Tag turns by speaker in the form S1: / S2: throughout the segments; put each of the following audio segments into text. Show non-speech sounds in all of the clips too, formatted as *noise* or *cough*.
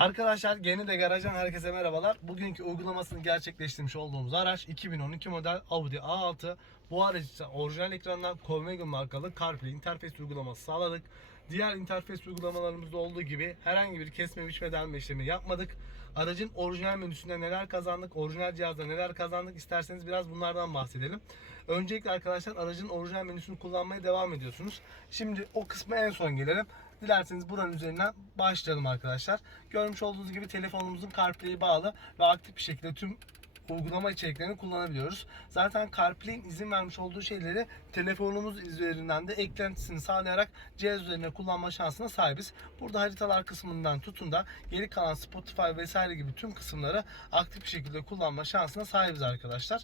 S1: Arkadaşlar Yeni de Garaj'dan herkese merhabalar. Bugünkü uygulamasını gerçekleştirmiş olduğumuz araç 2012 model Audi A6. Bu için orijinal ekrandan Convegan markalı CarPlay interfeys uygulaması sağladık. Diğer interfeys uygulamalarımızda olduğu gibi herhangi bir kesme biçme delme işlemi yapmadık. Aracın orijinal menüsünde neler kazandık, orijinal cihazda neler kazandık isterseniz biraz bunlardan bahsedelim. Öncelikle arkadaşlar aracın orijinal menüsünü kullanmaya devam ediyorsunuz. Şimdi o kısma en son gelelim. Dilerseniz buranın üzerinden başlayalım arkadaşlar. Görmüş olduğunuz gibi telefonumuzun CarPlay'i bağlı ve aktif bir şekilde tüm uygulama içeriklerini kullanabiliyoruz. Zaten CarPlay'in izin vermiş olduğu şeyleri telefonumuz üzerinden de eklentisini sağlayarak cihaz üzerine kullanma şansına sahibiz. Burada haritalar kısmından tutun da geri kalan Spotify vesaire gibi tüm kısımları aktif bir şekilde kullanma şansına sahibiz arkadaşlar.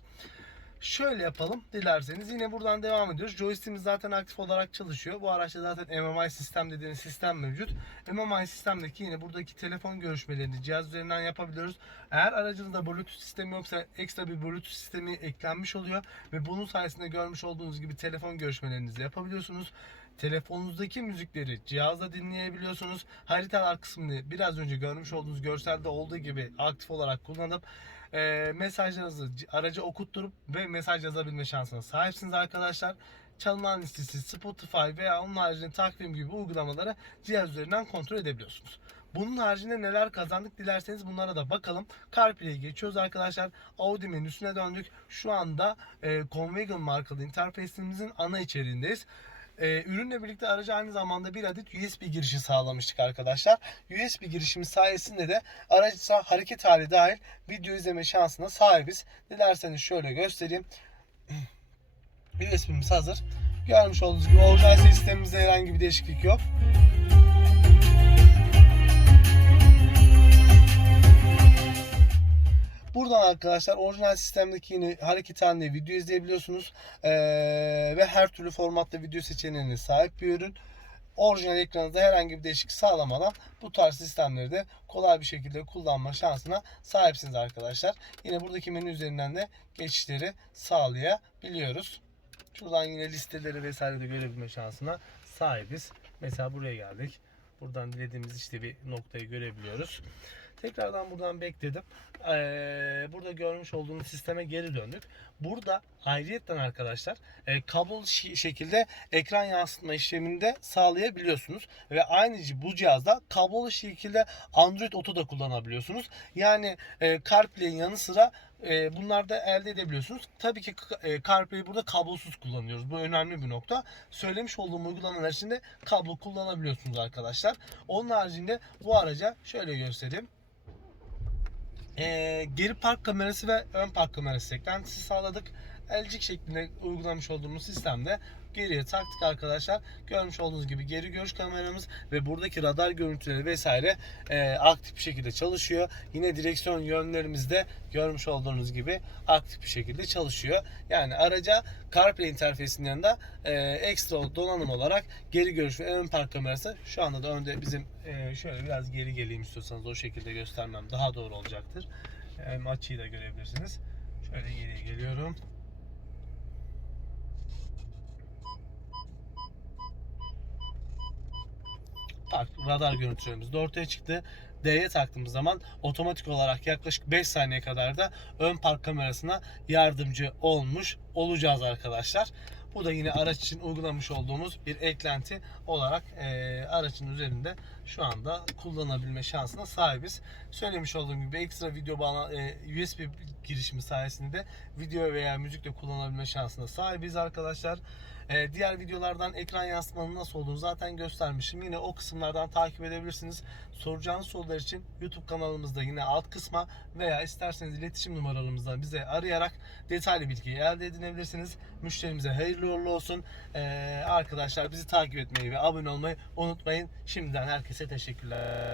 S1: Şöyle yapalım dilerseniz. Yine buradan devam ediyoruz. Joystick'imiz zaten aktif olarak çalışıyor. Bu araçta zaten MMI sistem dediğimiz sistem mevcut. MMI sistemdeki yine buradaki telefon görüşmelerini cihaz üzerinden yapabiliyoruz. Eğer aracınızda Bluetooth sistemi yoksa ekstra bir Bluetooth sistemi eklenmiş oluyor ve bunun sayesinde görmüş olduğunuz gibi telefon görüşmelerinizi yapabiliyorsunuz. Telefonunuzdaki müzikleri cihazda dinleyebiliyorsunuz. Haritalar kısmını biraz önce görmüş olduğunuz görselde olduğu gibi aktif olarak kullanıp e, mesajlarınızı araca okutturup ve mesaj yazabilme şansına sahipsiniz arkadaşlar. Çalınan listesi, Spotify veya onun haricinde takvim gibi uygulamaları cihaz üzerinden kontrol edebiliyorsunuz. Bunun haricinde neler kazandık dilerseniz bunlara da bakalım. CarPlay'e geçiyoruz arkadaşlar. Audi menüsüne döndük. Şu anda e, Convegan markalı interfeysimizin ana içeriğindeyiz. Ee, ürünle birlikte araca aynı zamanda bir adet USB girişi sağlamıştık arkadaşlar. USB girişimiz sayesinde de araca hareket hali dahil video izleme şansına sahibiz. Dilerseniz şöyle göstereyim. *clears throat* USB'miz hazır. Görmüş olduğunuz gibi orijinal sistemimizde herhangi bir değişiklik yok. Arkadaşlar orijinal sistemdeki yine hareket halinde video izleyebiliyorsunuz. Ee, ve her türlü formatta video seçeneğine sahip bir ürün. Orijinal ekranınızda herhangi bir değişiklik sağlamadan bu tarz sistemleri de kolay bir şekilde kullanma şansına sahipsiniz arkadaşlar. Yine buradaki menü üzerinden de geçişleri sağlayabiliyoruz. Şuradan yine listeleri vesaire de görebilme şansına sahibiz. Mesela buraya geldik. Buradan dilediğimiz işte bir noktayı görebiliyoruz. Tekrardan buradan bekledim. Ee, burada görmüş olduğunuz sisteme geri döndük. Burada ayrıyetten arkadaşlar e, kablolu şekilde ekran yansıtma işleminde sağlayabiliyorsunuz. Ve aynı bu cihazda kablolu şekilde Android Auto da kullanabiliyorsunuz. Yani e, CarPlay'in yanı sıra e, bunları da elde edebiliyorsunuz. Tabii ki e, CarPlay'i burada kablosuz kullanıyoruz. Bu önemli bir nokta. Söylemiş olduğum uygulamalar için de kablo kullanabiliyorsunuz arkadaşlar. Onun haricinde bu araca şöyle göstereyim. Ee, geri park kamerası ve ön park kamerası eklentisi sağladık. Elcik şeklinde uygulamış olduğumuz sistemde geriye taktık arkadaşlar. Görmüş olduğunuz gibi geri görüş kameramız ve buradaki radar görüntüleri vesaire e, aktif bir şekilde çalışıyor. Yine direksiyon yönlerimiz de görmüş olduğunuz gibi aktif bir şekilde çalışıyor. Yani araca CarPlay interfeysinin yanında e, ekstra donanım olarak geri görüş ve ön park kamerası şu anda da önde bizim e, şöyle biraz geri geleyim istiyorsanız o şekilde göstermem daha doğru olacaktır. Hem açıyı da görebilirsiniz. Şöyle geriye geliyorum. Park radar görüntülerimiz de ortaya çıktı. D'ye taktığımız zaman otomatik olarak yaklaşık 5 saniye kadar da ön park kamerasına yardımcı olmuş olacağız arkadaşlar. Bu da yine araç için uygulamış olduğumuz bir eklenti olarak e, aracın üzerinde şu anda kullanabilme şansına sahibiz. Söylemiş olduğum gibi ekstra video bağla, e, USB girişimi sayesinde de video veya müzikle kullanabilme şansına sahibiz arkadaşlar. E, diğer videolardan ekran yansıtmanın nasıl olduğunu zaten göstermişim. Yine o kısımlardan takip edebilirsiniz. Soracağınız sorular için YouTube kanalımızda yine alt kısma veya isterseniz iletişim numaralarımızdan bize arayarak detaylı bilgiyi elde edinebilirsiniz. Müşterimize hayırlı uğurlu olsun. E, arkadaşlar bizi takip etmeyi ve abone olmayı unutmayın. Şimdiden herkese teşekkürler.